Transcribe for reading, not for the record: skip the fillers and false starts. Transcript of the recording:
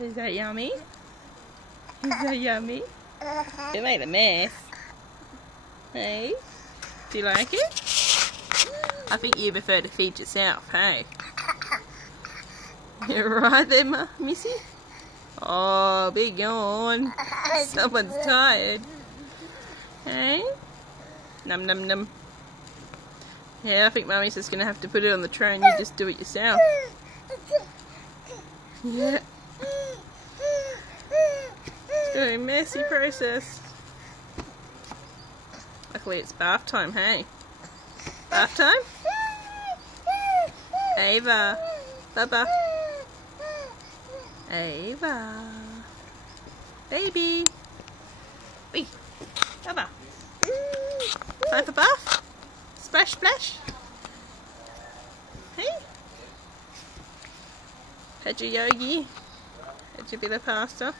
Is that yummy? Is that yummy? You made a mess. Hey? Do you like it? I think you prefer to feed yourself, hey? You're right there, Missy? Oh, big yawn. Someone's tired. Hey? Num num num. Yeah, I think Mummy's just going to have to put it on the tray and you just do it yourself. Yeah. It's going to be a messy process. Luckily it's bath time, hey? Bath time? Ava. Bubba. Ava. Baby. Wee. Bubba. Time for bath? Splash, splash. Hey? Had your yogi? Had your bit of pasta?